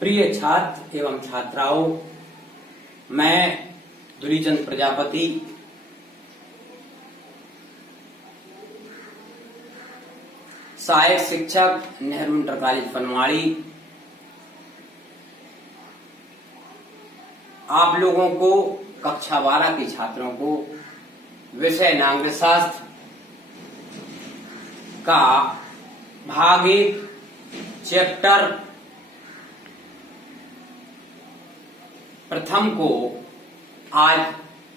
प्रिय छात्र एवं छात्राओं, मैं दुलीचंद प्रजापति सहायक शिक्षक नेहरू इंटर कॉलेज फनवाड़ी आप लोगों को कक्षा 12 के छात्रों को विषय नागरिक शास्त्र का भाग 1 चैप्टर प्रथम को आज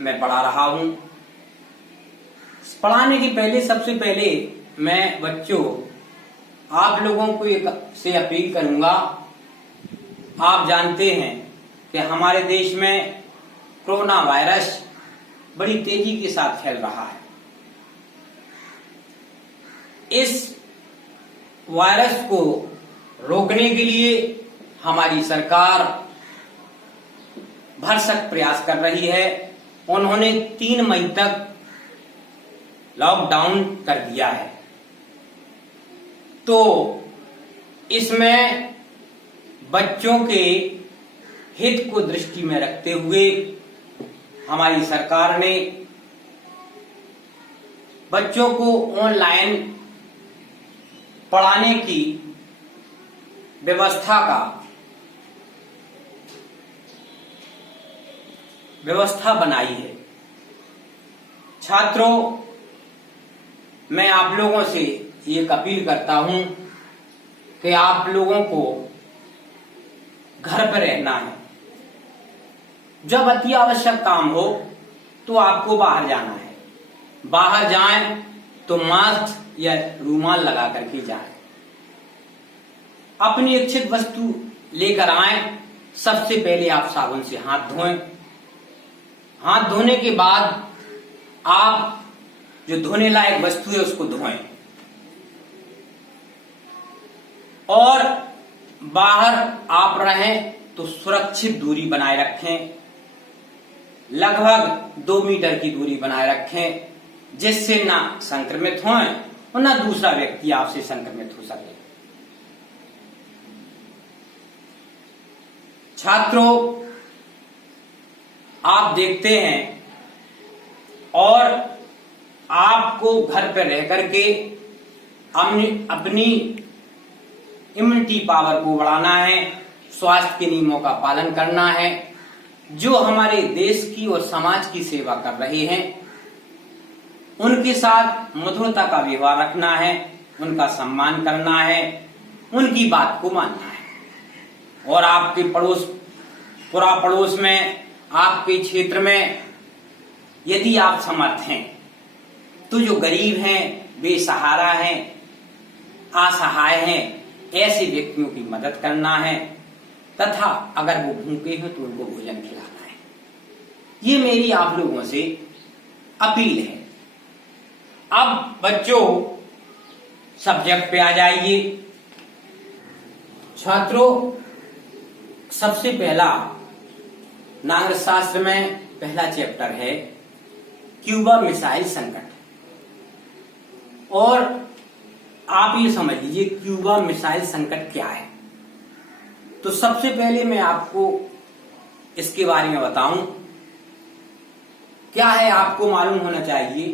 मैं पढ़ा रहा हूं। पढ़ाने के पहले सबसे पहले मैं बच्चों आप लोगों को एक से अपील करूंगा। आप जानते हैं कि हमारे देश में कोरोना वायरस बड़ी तेजी के साथ फैल रहा है। इस वायरस को रोकने के लिए हमारी सरकार भरसक प्रयास कर रही है। उन्होंने 3 मई तक लॉकडाउन कर दिया है। तो इसमें बच्चों के हित को दृष्टि में रखते हुए हमारी सरकार ने बच्चों को ऑनलाइन पढ़ाने की व्यवस्था बनाई है। छात्रों, मैं आप लोगों से एक अपील करता हूं कि आप लोगों को घर पर रहना है। जब अति आवश्यक काम हो तो आपको बाहर जाना है। बाहर जाएं तो मास्क या रूमाल लगा करके जाएं। अपनी इच्छित वस्तु लेकर आएं। सबसे पहले आप साबुन से हाथ धोएं। हाथ धोने के बाद आप जो धोने लायक वस्तु है उसको धोएं और बाहर आप रहें तो सुरक्षित दूरी बनाए रखें। लगभग 2 मीटर की दूरी बनाए रखें, जिससे ना संक्रमित हों और ना दूसरा व्यक्ति आपसे संक्रमित हो सके। छात्रों, आप देखते हैं और आपको घर पर रह करके अपनी इम्यूनिटी पावर को बढ़ाना है। स्वास्थ्य के नियमों का पालन करना है। जो हमारे देश की और समाज की सेवा कर रहे हैं उनके साथ मधुरता का व्यवहार रखना है। उनका सम्मान करना है। उनकी बात को मानना है। और आपके पड़ोस में, आपके क्षेत्र में यदि आप समर्थ हैं तो जो गरीब हैं, बेसहारा हैं, असहाय हैं, ऐसे व्यक्तियों की मदद करना है तथा अगर वो भूखे हैं तो उनको भोजन खिलाना है। ये मेरी आप लोगों से अपील है। अब बच्चों सब्जेक्ट पे आ जाइए। छात्रों, सबसे पहला नागरिक शास्त्र में पहला चैप्टर है क्यूबा मिसाइल संकट। और आप ये समझ लीजिए क्यूबा मिसाइल संकट क्या है। तो सबसे पहले मैं आपको इसके बारे में बताऊं। क्या है आपको मालूम होना चाहिए।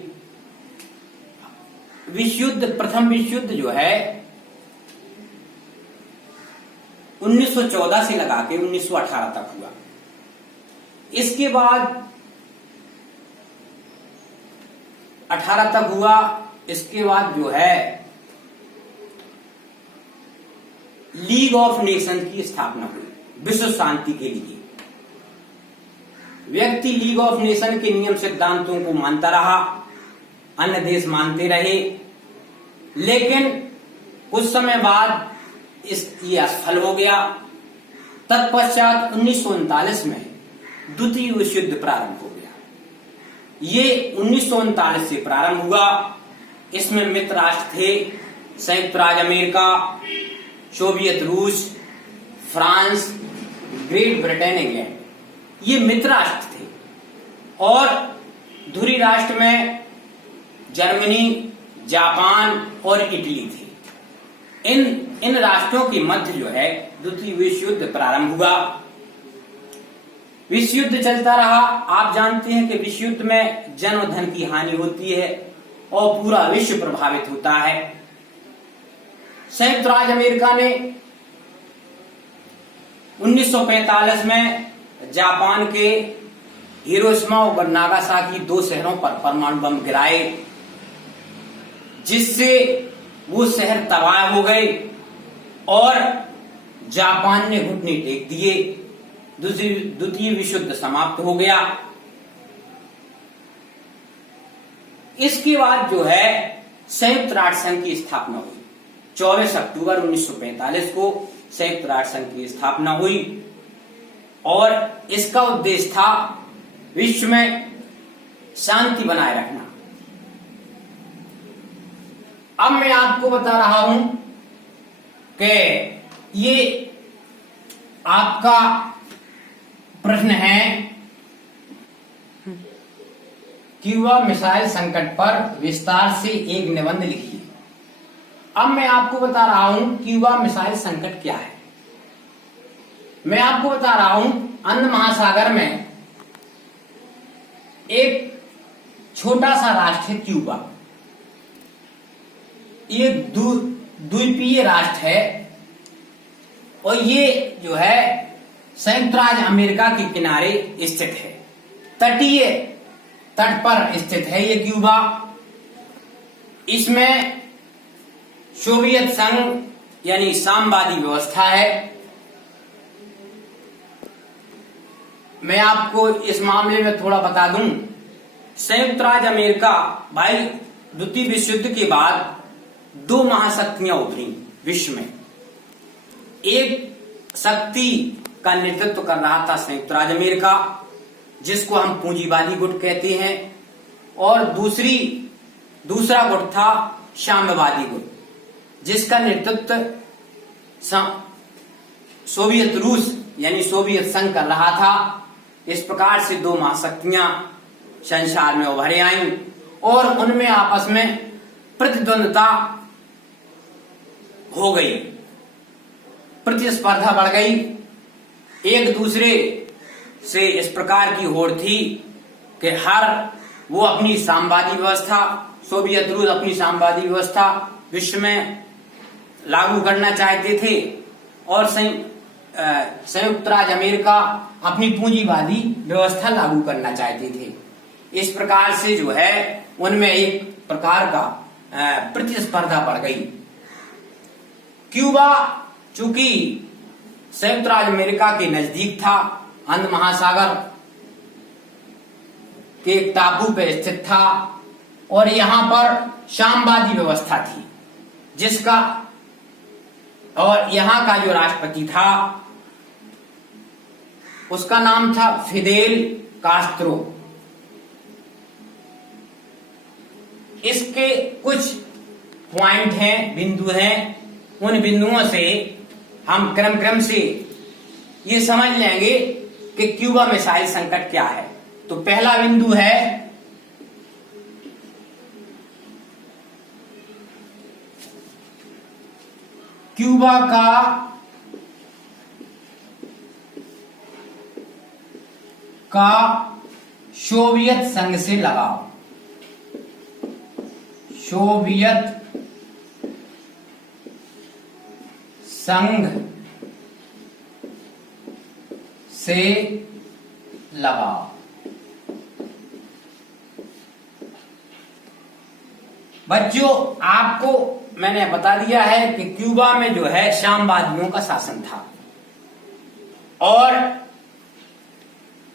प्रथम विश्व युद्ध जो है 1914 से लगा के 1918 तक हुआ। इसके बाद 18 तक हुआ। इसके बाद जो है लीग ऑफ नेशन की स्थापना हुई विश्व शांति के लिए। व्यक्ति लीग ऑफ नेशन के नियम सिद्धांतों को मानता रहा, अन्य देश मानते रहे, लेकिन कुछ समय बाद ये असफल हो गया। तत्पश्चात 1939 में द्वितीय विश्व युद्ध प्रारंभ हो गया। ये 1939 से प्रारंभ हुआ। इसमें मित्र राष्ट्र थे संयुक्त राज्य अमेरिका, सोवियत रूस, फ्रांस, ग्रेट ब्रिटेन, इंग्लैंड। ये मित्र राष्ट्र थे। और धुरी राष्ट्र में जर्मनी, जापान और इटली थे। इन इन राष्ट्रों के मध्य जो है द्वितीय विश्व युद्ध प्रारंभ हुआ। विश्व युद्ध चलता रहा। आप जानते हैं कि विश्व युद्ध में जन और धन की हानि होती है और पूरा विश्व प्रभावित होता है। संयुक्त राज्य अमेरिका ने 1945 में जापान के हिरोशिमा और नागासाकी 2 शहरों पर परमाणु बम गिराए, जिससे वो शहर तबाह हो गए और जापान ने घुटने टेक दिए। द्वितीय विश्व युद्ध समाप्त हो गया। इसके बाद जो है संयुक्त राष्ट्र संघ की स्थापना हुई। 24 अक्टूबर 1945 को संयुक्त राष्ट्र संघ की स्थापना हुई और इसका उद्देश्य था विश्व में शांति बनाए रखना। अब मैं आपको बता रहा हूं कि ये आपका प्रश्न है, क्यूबा मिसाइल संकट पर विस्तार से एक निबंध लिखिए। अब मैं आपको बता रहा हूं क्यूबा मिसाइल संकट क्या है। मैं आपको बता रहा हूं अंध महासागर में एक छोटा सा राष्ट्र है क्यूबा। ये द्वीपीय राष्ट्र है और ये जो है संयुक्त राज्य अमेरिका के किनारे स्थित है। तटीय तट पर स्थित है ये क्यूबा। इसमें सोवियत संघ यानी साम्यवादी व्यवस्था है। मैं आपको इस मामले में थोड़ा बता दूं, संयुक्त राज्य अमेरिका भाई द्वितीय विश्व युद्ध के बाद 2 महाशक्तियां उभरी विश्व में। एक शक्ति का नेतृत्व कर रहा था संयुक्त राज्य अमेरिका, जिसको हम पूंजीवादी गुट कहते हैं, और दूसरा गुट था साम्यवादी गुट, जिसका नेतृत्व सोवियत रूस यानी सोवियत संघ कर रहा था। इस प्रकार से 2 महाशक्तियां संसार में उभरे आईं और उनमें आपस में प्रतिद्वंदता हो गई, प्रतिस्पर्धा बढ़ गई। एक दूसरे से इस प्रकार की होड़ थी कि वो अपनी साम्यवादी व्यवस्था, सोवियत रूस अपनी साम्यवादी व्यवस्था विश्व में लागू करना चाहते थे और संयुक्त राज्य अमेरिका अपनी पूंजीवादी व्यवस्था लागू करना चाहते थे। इस प्रकार से जो है उनमें एक प्रकार का प्रतिस्पर्धा बढ़ गई। क्यूबा चूंकि संयुक्त राज्य अमेरिका के नजदीक था, अंध महासागर के एक टापू पर स्थित था और यहां पर साम्यवादी व्यवस्था थी, जिसका और यहां का जो राष्ट्रपति था उसका नाम था फिदेल कास्त्रो। इसके कुछ पॉइंट हैं, बिंदु हैं। उन बिंदुओं से हम क्रम से ये समझ लेंगे कि क्यूबा मिसाइल संकट क्या है। तो पहला बिंदु है क्यूबा का सोवियत संघ से लगाव। सोवियत संघ से लगाव। बच्चों, आपको मैंने बता दिया है कि क्यूबा में जो है साम्यवादियों का शासन था और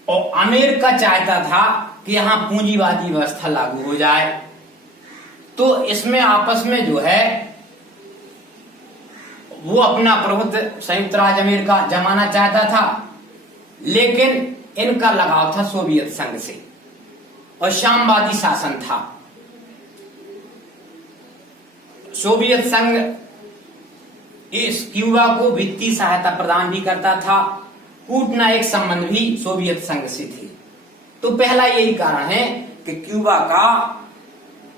अमेरिका चाहता था कि यहां पूंजीवादी व्यवस्था लागू हो जाए। तो इसमें आपस में जो है वो अपना प्रभुत्व संयुक्त राज्य अमेरिका जमाना चाहता था, लेकिन इनका लगाव था सोवियत संघ से और साम्यवादी शासन था। सोवियत संघ इस क्यूबा को वित्तीय सहायता प्रदान भी करता था, कूटनैतिक संबंध भी सोवियत संघ से थे। तो पहला यही कारण है कि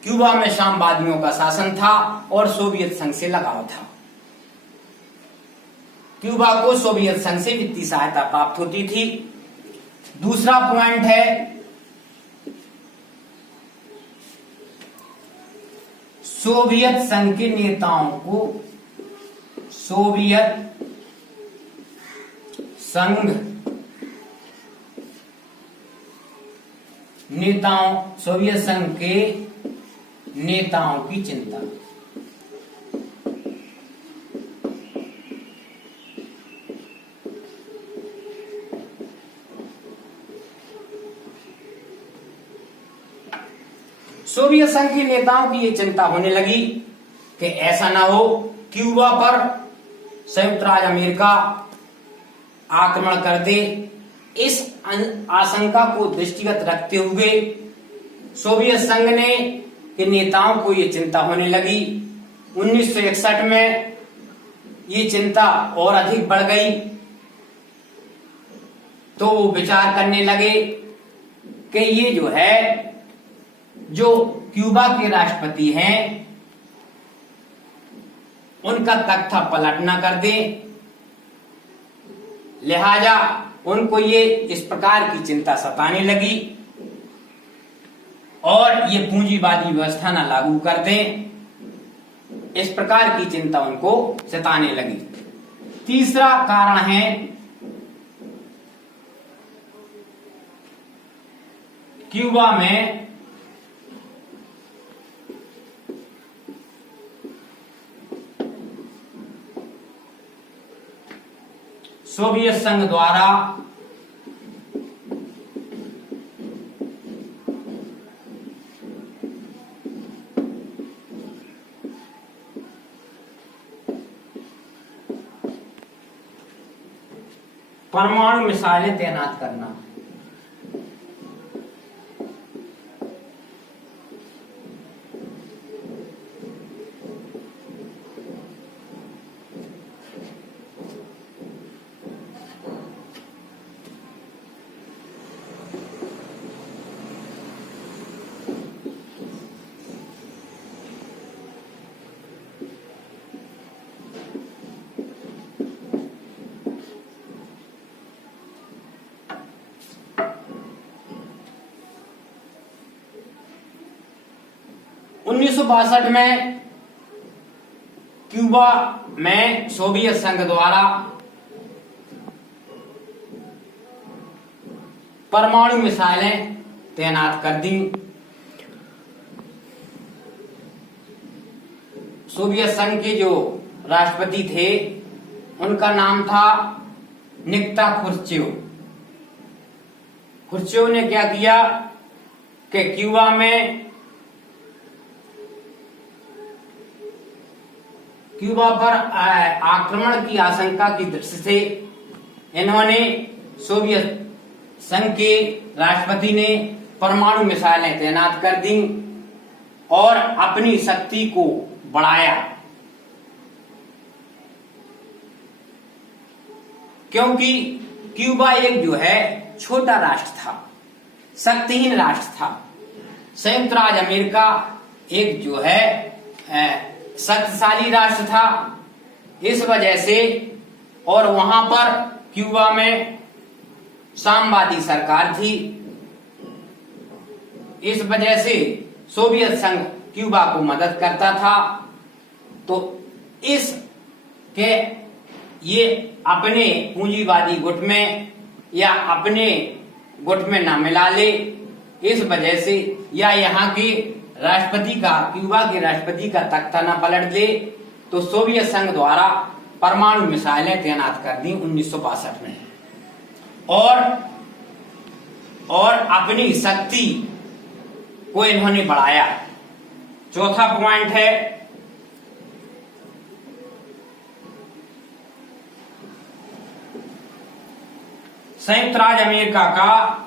क्यूबा में साम्यवादियों का शासन था और सोवियत संघ से लगाव था। क्यूबा को सोवियत संघ से वित्तीय सहायता प्राप्त होती थी। दूसरा पॉइंट है सोवियत संघ के नेताओं को सोवियत संघ के नेताओं की चिंता। सोवियत संघ के नेताओं की ये चिंता होने लगी कि ऐसा ना हो क्यूबा पर संयुक्त राज्य अमेरिका आक्रमण कर दे। इस आशंका को दृष्टिगत रखते हुए सोवियत संघ ने के नेताओं को ये चिंता होने लगी। 1961 में ये चिंता और अधिक बढ़ गई, तो वो विचार करने लगे कि ये जो है, जो क्यूबा के राष्ट्रपति हैं, उनका तख्ता पलट ना कर दे, लिहाजा उनको ये इस प्रकार की चिंता सताने लगी और ये पूंजीवादी व्यवस्था ना लागू कर दें, इस प्रकार की चिंता उनको सताने लगी। तीसरा कारण है क्यूबा में सोवियत संघ द्वारा परमाणु मिसाइलें तैनात करना। उन्नीस सौ 62 में क्यूबा में सोवियत संघ द्वारा परमाणु मिसाइलें तैनात कर दी। सोवियत संघ के जो राष्ट्रपति थे उनका नाम था निकिता खुर्चेव। खुर्चेव ने क्या किया कि क्यूबा पर आक्रमण की आशंका की दृष्टि से इन्होंने सोवियत संघ के राष्ट्रपति ने परमाणु मिसाइलें तैनात कर दी और अपनी शक्ति को बढ़ाया, क्योंकि क्यूबा एक जो है छोटा राष्ट्र था, शक्तिहीन राष्ट्र था। संयुक्त राज्य अमेरिका एक जो है शक्तिशाली राष्ट्र था। इस वजह से और वहां पर क्यूबा में साम्यवादी सरकार थी, इस वजह से सोवियत संघ क्यूबा को मदद करता था। तो इस के ये अपने पूंजीवादी गुट में या अपने गुट में न मिला ले, इस वजह से या यहाँ के राष्ट्रपति का, क्यूबा के राष्ट्रपति का तख्ता न पलट दे, तो सोवियत संघ द्वारा परमाणु मिसाइलें तैनात कर दी 1962 में और अपनी शक्ति को इन्होंने बढ़ाया। चौथा पॉइंट है संयुक्त राज्य अमेरिका का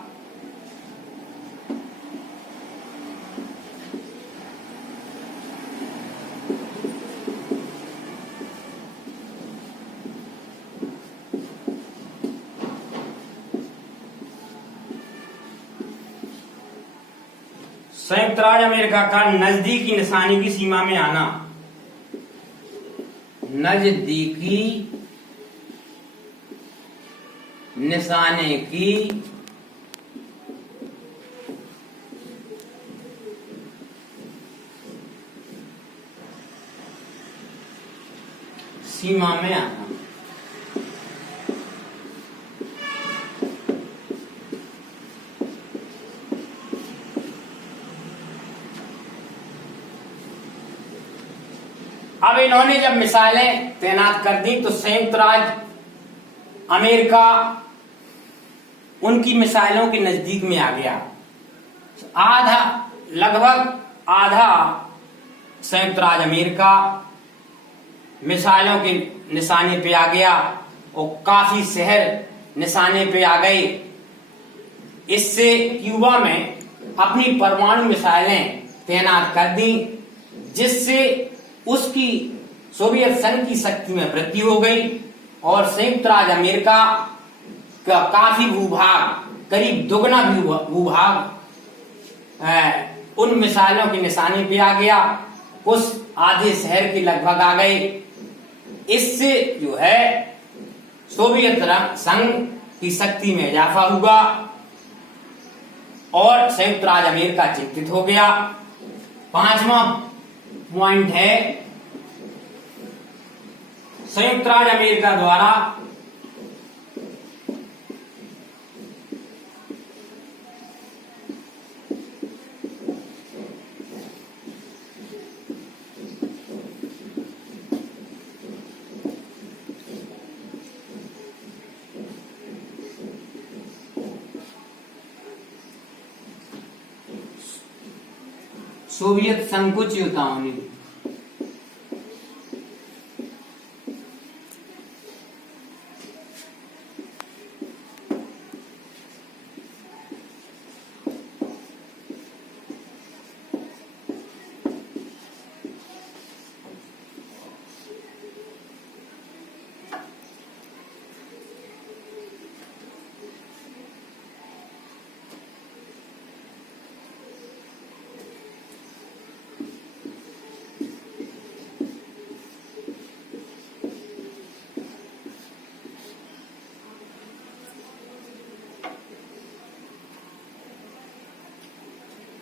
संयुक्त राज्य अमेरिका का नजदीकी निशाने की सीमा में आना। नजदीकी निशाने की सीमा में आना। अब इन्होंने जब मिसाइलें तैनात कर दी तो संयुक्त राज्य अमेरिका उनकी मिसाइलों के नजदीक में आ गया। लगभग आधा संयुक्त राज्य अमेरिका मिसाइलों के निशाने पे आ गया और काफी शहर निशाने पे आ गए। इससे क्यूबा में अपनी परमाणु मिसाइलें तैनात कर दी, जिससे उसकी सोवियत संघ की शक्ति में वृद्धि हो गई और संयुक्त राज्य अमेरिका का काफी भूभाग, करीब दुगना भूभाग उन मिसाइलों के निशाने पे आ गया। कुछ आधे शहर के लगभग आ गए। इससे जो है सोवियत संघ की शक्ति में इजाफा हुआ और संयुक्त राज्य अमेरिका चिंतित हो गया। पांचवा पॉइंट है संयुक्त राज्य अमेरिका द्वारा सोवियत संघ को चेतावनी दी।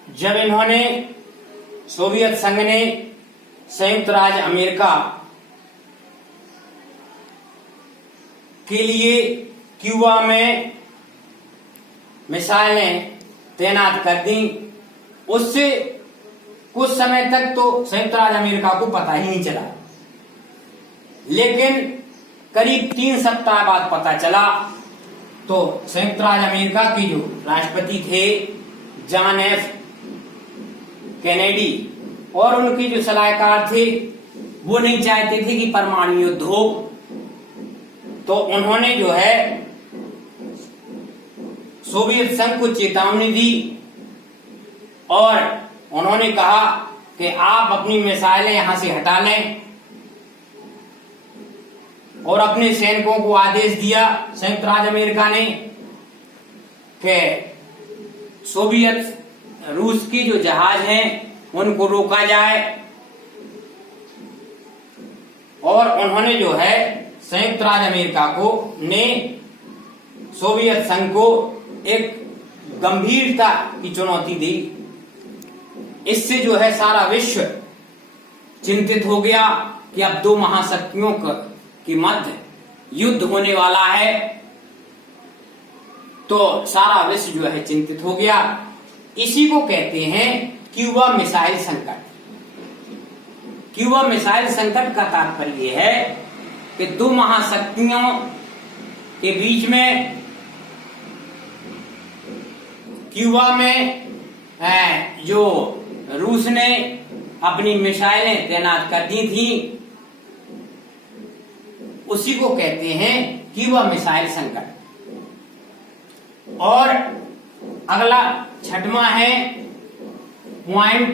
जब इन्होंने सोवियत संघ ने संयुक्त राज्य अमेरिका के लिए क्यूबा में मिसाइलें तैनात कर दी, उससे कुछ समय तक तो संयुक्त राज्य अमेरिका को पता ही नहीं चला, लेकिन करीब 3 सप्ताह बाद पता चला। तो संयुक्त राज्य अमेरिका के जो राष्ट्रपति थे जॉन एफ कैनेडी और उनके जो सलाहकार थे वो नहीं चाहते थे कि परमाणु युद्ध हो, तो उन्होंने जो है सोवियत संघ को चेतावनी दी और उन्होंने कहा कि आप अपनी मिसाइलें यहां से हटा लें और अपने सैनिकों को आदेश दिया संयुक्त राज्य अमेरिका ने कि सोवियत रूस की जो जहाज हैं उनको रोका जाए। और उन्होंने जो है संयुक्त राज्य अमेरिका को ने सोवियत संघ को एक गंभीरता की चुनौती दी। इससे जो है सारा विश्व चिंतित हो गया कि अब 2 महाशक्तियों के मध्य युद्ध होने वाला है। तो सारा विश्व जो है चिंतित हो गया। इसी को कहते हैं क्यूबा मिसाइल संकट। क्यूबा मिसाइल संकट का तात्पर्य है कि 2 महाशक्तियों के बीच में क्यूबा में जो रूस ने अपनी मिसाइलें तैनात कर दी थी, उसी को कहते हैं क्यूबा मिसाइल संकट। और अगला 6वां है पॉइंट,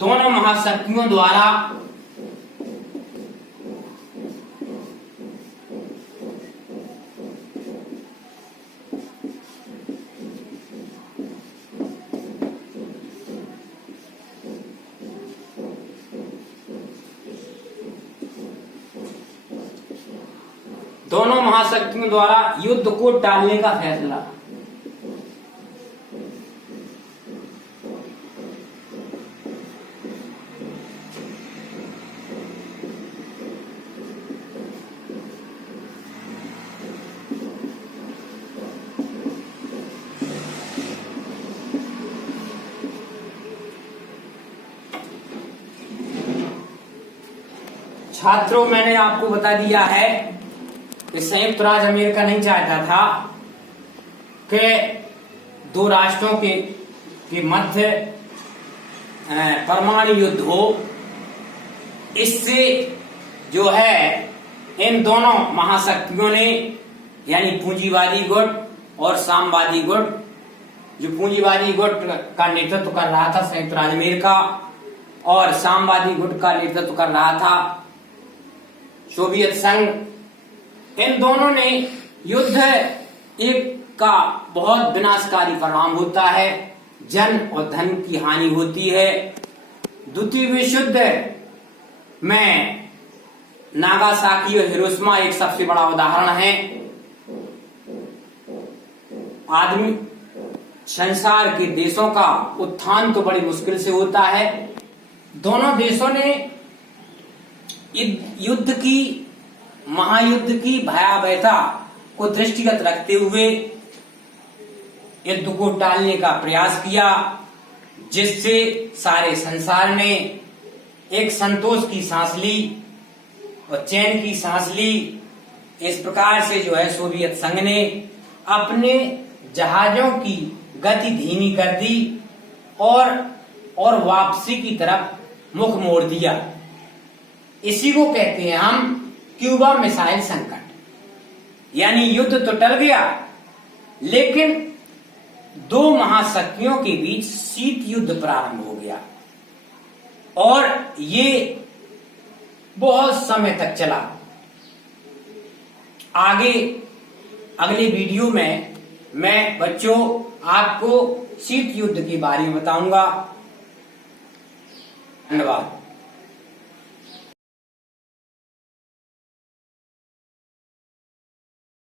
दोनों महाशक्तियों द्वारा दोनों महाशक्तियों द्वारा युद्ध को टालने का फैसला। छात्रों, मैंने आपको बता दिया है कि संयुक्त राज्य अमेरिका नहीं चाहता था कि दो राष्ट्रों के मध्य परमाणु युद्ध हो। इससे जो है इन दोनों महाशक्तियों ने, यानी पूंजीवादी गुट और साम्यवादी गुट, जो पूंजीवादी गुट का नेतृत्व कर रहा था संयुक्त राज्य अमेरिका और साम्यवादी गुट का नेतृत्व कर रहा था सोवियत संघ, इन दोनों ने युद्ध एक का बहुत विनाशकारी परिणाम होता है, जन और धन की हानि होती है। द्वितीय विश्व युद्ध में नागासाकी और हिरोशिमा एक सबसे बड़ा उदाहरण है। आदमी संसार के देशों का उत्थान तो बड़ी मुश्किल से होता है। दोनों देशों ने युद्ध की, महायुद्ध की भयावहता को दृष्टिगत रखते हुए युद्ध को टालने का प्रयास किया, जिससे सारे संसार ने एक संतोष की सांस ली और चैन की सांस ली। इस प्रकार से जो है सोवियत संघ ने अपने जहाजों की गति धीमी कर दी और वापसी की तरफ मुख मोड़ दिया। इसी को कहते हैं हम क्यूबा मिसाइल संकट, यानी युद्ध तो टल गया, लेकिन दो महाशक्तियों के बीच शीत युद्ध प्रारंभ हो गया और ये बहुत समय तक चला। आगे अगले वीडियो में मैं बच्चों आपको शीत युद्ध के बारे में बताऊंगा। धन्यवाद।